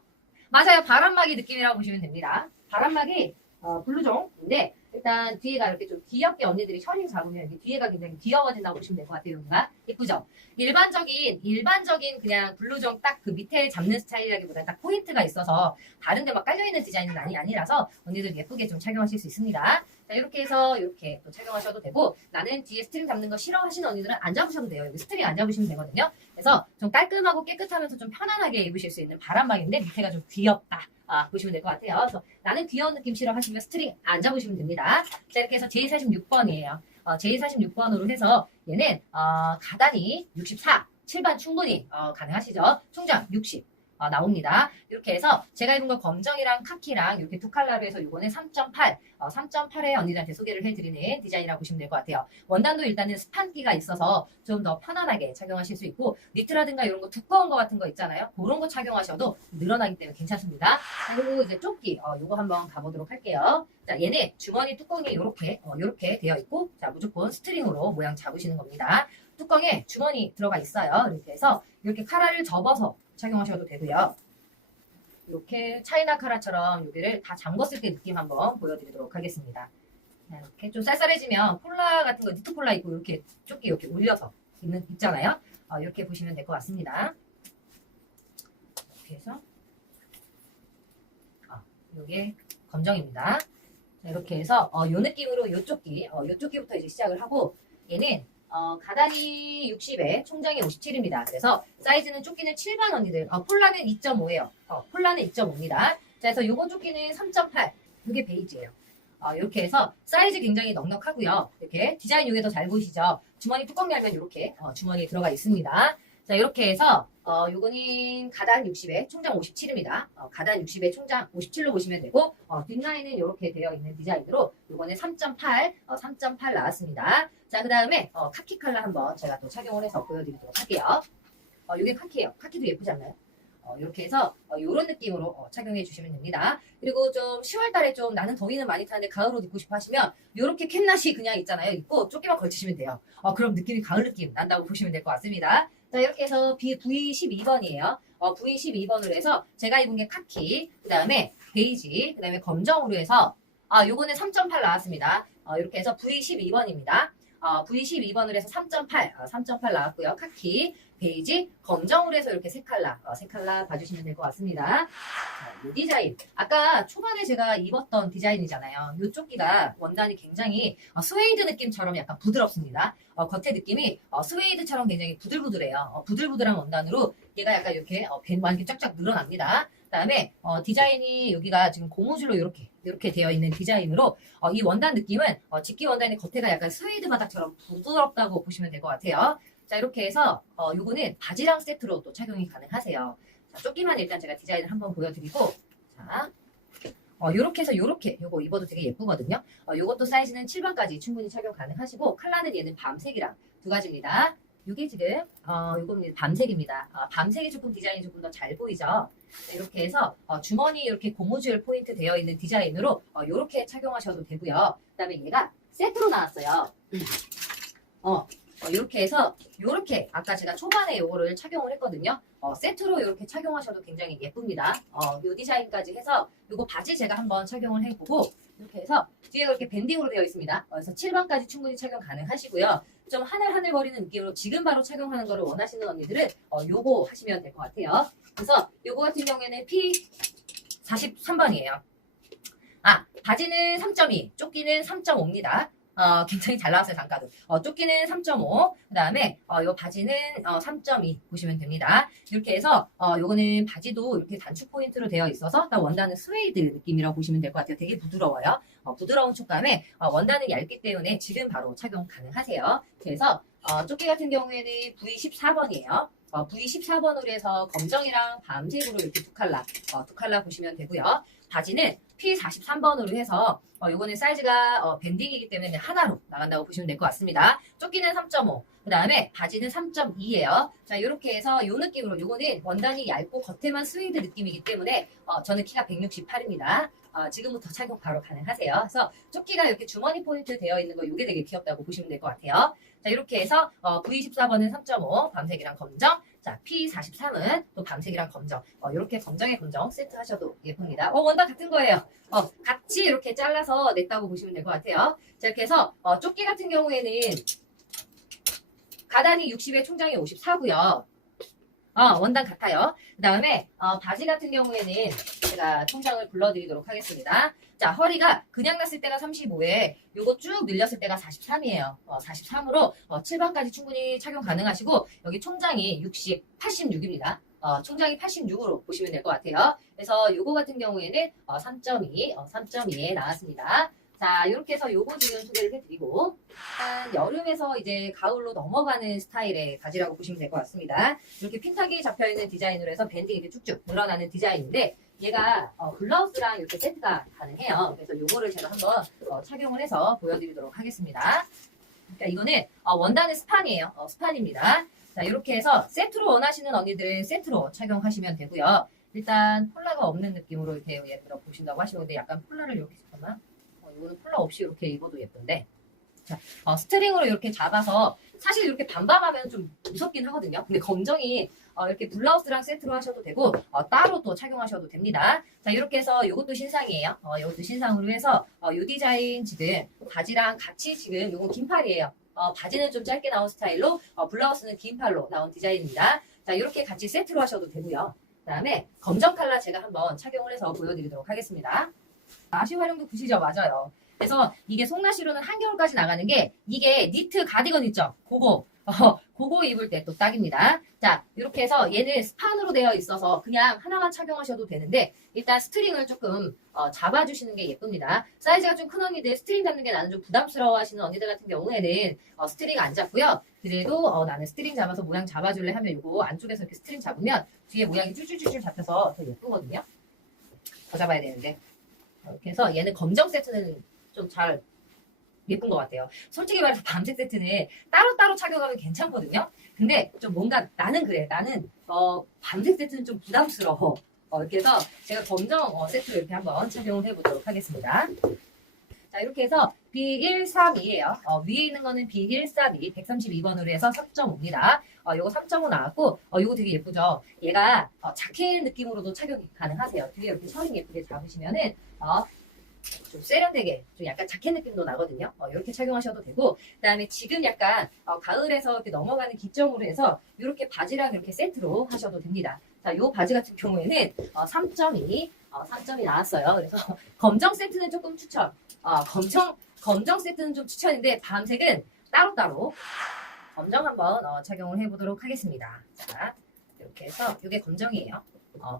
맞아요. 바람막이 느낌이라고 보시면 됩니다. 바람막이 블루종인데, 일단 뒤에가 이렇게 좀 귀엽게 언니들이 셔링 잡으면 이렇게 뒤에가 굉장히 귀여워진다고 보시면 될 것 같아요. 여기가 예쁘죠? 일반적인 그냥 블루종 딱 그 밑에 잡는 스타일이라기보다는 딱 포인트가 있어서 다른데 막 깔려있는 디자인은 아니라서 언니들 예쁘게 좀 착용하실 수 있습니다. 자, 이렇게 해서 이렇게 또 착용하셔도 되고 나는 뒤에 스트링 잡는 거 싫어하시는 언니들은 안 잡으셔도 돼요. 여기 스트링 안 잡으시면 되거든요. 그래서 좀 깔끔하고 깨끗하면서 좀 편안하게 입으실 수 있는 바람막인데 밑에가 좀 귀엽다. 보시면 될 것 같아요. 그래서 나는 귀여운 느낌 싫어하시면 스트링 안 잡으시면 됩니다. 자, 이렇게 해서 J46번이에요. J46번으로 해서 얘는 가단이 64, 7반 충분히 가능하시죠. 총장 60 나옵니다. 이렇게 해서 제가 입은 거 검정이랑 카키랑 이렇게 두 컬러로 해서 요거는 3.8, 3.8에 언니들한테 소개를 해드리는 디자인이라고 보시면 될 것 같아요. 원단도 일단은 스판기가 있어서 좀 더 편안하게 착용하실 수 있고 니트라든가 이런 거 두꺼운 거 같은 거 있잖아요. 그런 거 착용하셔도 늘어나기 때문에 괜찮습니다. 그리고 이제 조끼 요거 한번 가보도록 할게요. 자, 얘는 주머니 뚜껑이 요렇게 되어 있고 자, 무조건 스트링으로 모양 잡으시는 겁니다. 뚜껑에 주머니 들어가 있어요. 이렇게 해서 이렇게 카라를 접어서 착용하셔도 되고요. 이렇게 차이나 카라처럼 여기를 다 잠궜을 때 느낌 한번 보여드리도록 하겠습니다. 이렇게 좀 쌀쌀해지면 폴라 같은 거 니트 폴라 입고 이렇게 조끼 이렇게 올려서 입잖아요. 이렇게 보시면 될 것 같습니다. 이렇게 해서 이게 검정입니다. 자, 이렇게 해서 요 느낌으로 요 조끼부터 이제 시작을 하고 얘는 가단이 60에 총장이 57입니다. 그래서 사이즈는 조끼는 7반 언니들, 폴라는 2.5예요. 폴라는 2.5입니다. 자, 그래서 요거 조끼는 3.8. 이게 베이지예요. 이렇게 해서 사이즈 굉장히 넉넉하고요. 이렇게 디자인 요게 더 잘 보이시죠? 주머니 뚜껑 열면 이렇게 주머니 들어가 있습니다. 자, 이렇게 해서 요거는 가단 60에 총장 57입니다. 가단 60에 총장 57로 보시면 되고 뒷라인은 이렇게 되어 있는 디자인으로 요거는 3.8 나왔습니다. 자, 그 다음에 카키 컬러 한번 제가 또 착용을 해서 보여드리도록 할게요. 요게 카키예요. 카키도 예쁘지 않나요? 이렇게 해서 이런 느낌으로 착용해 주시면 됩니다. 그리고 좀 10월달에 좀 나는 더위는 많이 타는데 가을옷 입고 싶어 하시면 이렇게 캔낫이 그냥 있잖아요. 입고 조끼만 걸치시면 돼요. 그럼 느낌이 가을 느낌 난다고 보시면 될 것 같습니다. 자, 이렇게 해서 V12번이에요. V12번으로 해서 제가 입은 게 카키, 그 다음에 베이지, 그 다음에 검정으로 해서 요거는 3.8 나왔습니다. 이렇게 해서 V12번입니다. V12번으로 해서 3.8, 3.8 나왔고요. 카키, 베이지, 검정으로 해서 이렇게 세 칼라 봐주시면 될 것 같습니다. 자, 이 디자인. 아까 초반에 제가 입었던 디자인이잖아요. 이 조끼가 원단이 굉장히 스웨이드 느낌처럼 약간 부드럽습니다. 겉에 느낌이 스웨이드처럼 굉장히 부들부들해요. 부들부들한 원단으로 얘가 약간 이렇게 완전 쫙쫙 늘어납니다. 그다음에 디자인이 여기가 지금 고무줄로 이렇게 되어 있는 디자인으로 이 원단 느낌은 직기 원단의 겉에가 약간 스웨이드 바닥처럼 부드럽다고 보시면 될 것 같아요. 자, 이렇게 해서 요거는 바지랑 세트로 또 착용이 가능하세요. 자, 조끼만 일단 제가 디자인을 한번 보여드리고, 자, 요렇게 해서 요거 입어도 되게 예쁘거든요. 요것도 사이즈는 7번까지 충분히 착용 가능하시고, 컬러는 얘는 밤색이랑 두 가지입니다. 요게 지금 요거는 밤색입니다. 밤색이 조금 디자인이 조금 더 잘 보이죠. 자, 이렇게 해서 주머니 이렇게 고무줄 포인트 되어 있는 디자인으로 요렇게 착용하셔도 되고요. 그다음에 얘가 세트로 나왔어요. 이렇게 해서 요렇게 아까 제가 초반에 요거를 착용을 했거든요. 세트로 이렇게 착용하셔도 굉장히 예쁩니다. 요 디자인까지 해서 요거 바지 제가 한번 착용을 해보고 이렇게 해서 뒤에 이렇게 밴딩으로 되어 있습니다. 그래서 7번까지 충분히 착용 가능하시고요. 좀 하늘하늘거리는 느낌으로 지금 바로 착용하는 거를 원하시는 언니들은 요거 하시면 될 것 같아요. 그래서 요거 같은 경우에는 P43번이에요. 바지는 3.2, 조끼는 3.5입니다. 굉장히 잘 나왔어요, 단가도. 조끼는 3.5, 그 다음에, 요 바지는 3.2 보시면 됩니다. 이렇게 해서, 요거는 바지도 이렇게 단축 포인트로 되어 있어서, 원단은 스웨이드 느낌이라고 보시면 될 것 같아요. 되게 부드러워요. 부드러운 촉감에, 원단은 얇기 때문에 지금 바로 착용 가능하세요. 그래서, 조끼 같은 경우에는 V14번이에요. V14번으로 해서 검정이랑 밤색으로 이렇게 두 칼라 보시면 되고요. 바지는 P43번으로 해서 요거는 사이즈가 밴딩이기 때문에 하나로 나간다고 보시면 될 것 같습니다. 조끼는 3.5, 그 다음에 바지는 3.2예요. 자, 이렇게 해서 요 느낌으로 요거는 원단이 얇고 겉에만 스웨이드 느낌이기 때문에 저는 키가 168입니다. 지금부터 착용 바로 가능하세요. 그래서 조끼가 이렇게 주머니 포인트 되어 있는 거 요게 되게 귀엽다고 보시면 될 것 같아요. 자, 이렇게 해서 V14번은 3.5, 밤색이랑 검정. 자, P43은 또 밤색이랑 검정. 이렇게 검정에 검정 세트 하셔도 예쁩니다. 원단 같은 거예요. 같이 이렇게 잘라서 냈다고 보시면 될 것 같아요. 자, 이렇게 해서 조끼 같은 경우에는 가단이 60에 총장이 54고요. 원단 같아요. 그 다음에 바지 같은 경우에는 제가 총장을 불러드리도록 하겠습니다. 자, 허리가 그냥 났을 때가 35에 요거 쭉 늘렸을 때가 43이에요. 43으로 7번까지 충분히 착용 가능하시고 여기 총장이 86입니다. 총장이 86으로 보시면 될 것 같아요. 그래서 요거 같은 경우에는 3.2에 나왔습니다. 자, 이렇게 해서 요거 지금 소개를 해드리고 여름에서 이제 가을로 넘어가는 스타일의 바지라고 보시면 될 것 같습니다. 이렇게 핀탁이 잡혀있는 디자인으로 해서 밴딩이 이렇게 쭉쭉 늘어나는 디자인인데 얘가 블라우스랑 이렇게 세트가 가능해요. 그래서 요거를 제가 한번 착용을 해서 보여드리도록 하겠습니다. 그러니까 이거는 원단은 스판이에요. 스판입니다. 자, 이렇게 해서 세트로 원하시는 언니들은 세트로 착용하시면 되고요. 일단 폴라가 없는 느낌으로 이렇게 예를 들어 보신다고 하시면 근데 약간 폴라를 이렇게 잠깐만 이거는 폴라 없이 이렇게 입어도 예쁜데 자, 스트링으로 이렇게 잡아서 사실 이렇게 반반하면 좀 무섭긴 하거든요. 근데 검정이 이렇게 블라우스랑 세트로 하셔도 되고 따로 또 착용하셔도 됩니다. 자, 이렇게 해서 이것도 신상이에요. 이것도 신상으로 해서 이 디자인 지금 바지랑 같이 지금 이건 긴팔이에요. 바지는 좀 짧게 나온 스타일로 블라우스는 긴 팔로 나온 디자인입니다. 자, 이렇게 같이 세트로 하셔도 되고요. 그 다음에 검정 컬러 제가 한번 착용을 해서 보여드리도록 하겠습니다. 나시 활용도 보시죠? 맞아요. 그래서 이게 송나시로는 한겨울까지 나가는 게 이게 니트 가디건 있죠? 그거 입을 때 또 딱입니다. 자, 이렇게 해서 얘는 스판으로 되어 있어서 그냥 하나만 착용하셔도 되는데 일단 스트링을 조금 잡아주시는 게 예쁩니다. 사이즈가 좀 큰 언니들 스트링 잡는 게 나는 좀 부담스러워 하시는 언니들 같은 경우에는 스트링 안 잡고요. 그래도 나는 스트링 잡아서 모양 잡아줄래 하면 이거 안쪽에서 이렇게 스트링 잡으면 뒤에 모양이 쭈쭈쭈쭈 잡혀서 더 예쁘거든요. 더 잡아야 되는데 이렇게 해서 얘는 검정 세트는 좀 잘 예쁜 것 같아요. 솔직히 말해서 밤색 세트는 따로따로 착용하면 괜찮거든요. 근데 좀 뭔가 나는 그래. 나는 밤색 세트는 좀 부담스러워. 이렇게 해서 제가 검정 세트로 이렇게 한번 착용을 해보도록 하겠습니다. 자, 이렇게 해서 B132예요. 위에 있는 거는 B132, 132번으로 해서 3.5입니다. 요거 3.5 나왔고, 요거 되게 예쁘죠? 얘가 자켓 느낌으로도 착용이 가능하세요. 뒤에 이렇게 셔링 예쁘게 잡으시면은, 좀 세련되게 좀 약간 자켓 느낌도 나거든요. 이렇게 착용하셔도 되고, 그다음에 지금 약간 가을에서 이렇게 넘어가는 기점으로 해서 이렇게 바지랑 이렇게 세트로 하셔도 됩니다. 자, 이 바지 같은 경우에는 3점이 나왔어요. 그래서 검정 세트는 조금 추천. 검정 세트는 좀 추천인데 밤색은 따로따로 검정 한번 착용을 해보도록 하겠습니다. 자, 이렇게 해서 이게 검정이에요.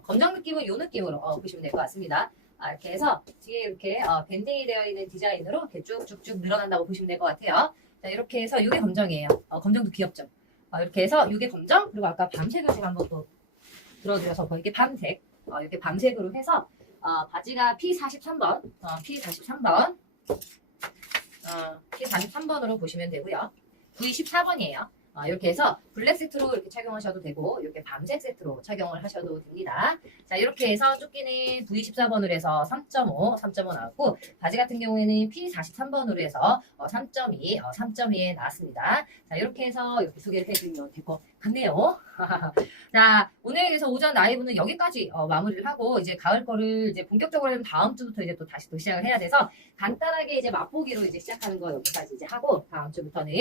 검정 느낌은 이 느낌으로 보시면 될 것 같습니다. 이렇게 해서 뒤에 이렇게 밴딩이 되어 있는 디자인으로 이렇게 쭉쭉쭉 늘어난다고 보시면 될 것 같아요. 자, 이렇게 해서 이게 검정이에요. 검정도 귀엽죠. 이렇게 해서 이게 검정, 그리고 아까 밤색을 제가 한번 또 들어드려서 이게 밤색, 이렇게 밤색으로 해서 바지가 P43번, P43번, P43번으로 보시면 되고요. V14번이에요. 이렇게 해서 블랙 세트로 이렇게 착용하셔도 되고, 이렇게 밤색 세트로 착용을 하셔도 됩니다. 자, 이렇게 해서 조끼는 V14번으로 해서 3.5 나왔고, 바지 같은 경우에는 P43번으로 해서 3.2에 나왔습니다. 자, 이렇게 해서 이렇게 소개를 해드리면 될 것 같네요. 자, 오늘 그래서 오전 라이브는 여기까지 마무리를 하고, 이제 가을 거를 이제 본격적으로 하면 다음 주부터 이제 또 다시 또 시작을 해야 돼서, 간단하게 이제 맛보기로 이제 시작하는 거 여기까지 이제 하고, 다음 주부터는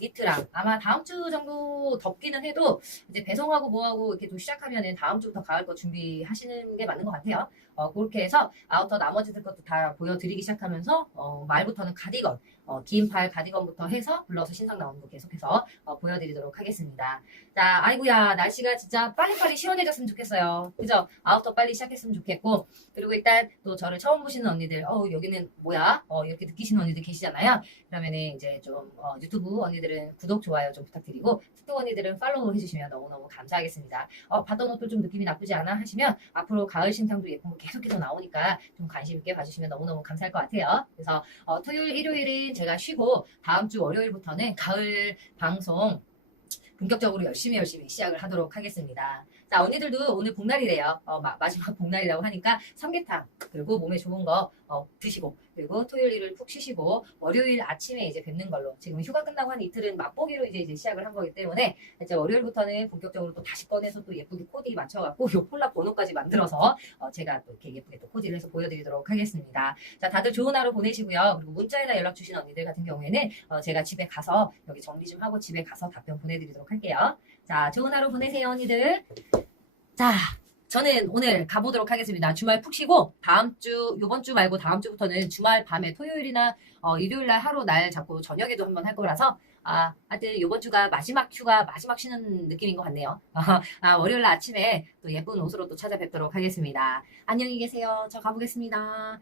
니트랑 아마 다음 주 정도 덥기는 해도 이제 배송하고 뭐하고 이렇게 또 시작하면은 다음 주부터 가을 거 준비하시는 게 맞는 것 같아요. 그렇게 해서 아우터 나머지들 것도 다 보여드리기 시작하면서 말부터는 가디건, 긴 팔 가디건부터 해서 블러서 신상 나오는 거 계속해서 보여드리도록 하겠습니다. 자, 아이고야, 날씨가 진짜 빨리빨리 시원해졌으면 좋겠어요. 그죠? 아우터 빨리 시작했으면 좋겠고, 그리고 일단 또 저를 처음 보시는 언니들, 여기는 뭐야? 이렇게 느끼시는 언니들 계시잖아요. 그러면은 이제 좀 유튜브 언니들은 구독, 좋아요 좀 부탁드리고, 틱톡 언니들은 팔로우 해주시면 너무너무 감사하겠습니다. 봤던 옷도 좀 느낌이 나쁘지 않아 하시면 앞으로 가을 신상도 예쁜 거 계속해서 나오니까 좀 관심 있게 봐주시면 너무너무 감사할 것 같아요. 그래서 토요일, 일요일은 제가 쉬고 다음 주 월요일부터는 가을 방송 본격적으로 열심히 시작을 하도록 하겠습니다. 자, 언니들도 오늘 복날이래요. 마지막 복날이라고 하니까 삼계탕, 그리고 몸에 좋은 거 드시고, 그리고 토요일 일을 푹 쉬시고, 월요일 아침에 이제 뵙는 걸로, 지금 휴가 끝나고 한 이틀은 맛보기로 이제 시작을 한 거기 때문에, 이제 월요일부터는 본격적으로 또 다시 꺼내서 또 예쁘게 코디 맞춰갖고, 요 콜라 번호까지 만들어서, 제가 또 이렇게 예쁘게 또 코디를 해서 보여드리도록 하겠습니다. 자, 다들 좋은 하루 보내시고요. 그리고 문자에다 연락 주신 언니들 같은 경우에는, 제가 집에 가서, 여기 정리 좀 하고 집에 가서 답변 보내드리도록 할게요. 자, 좋은 하루 보내세요, 언니들. 자, 저는 오늘 가보도록 하겠습니다. 주말 푹 쉬고 요번 주 말고 다음 주부터는 주말 밤에 토요일이나 일요일 날 하루 날 잡고 저녁에도 한번 할 거라서 하여튼 요번 주가 마지막 휴가 마지막 쉬는 느낌인 것 같네요. 월요일 날 아침에 또 예쁜 옷으로 또 찾아뵙도록 하겠습니다. 안녕히 계세요. 저 가보겠습니다.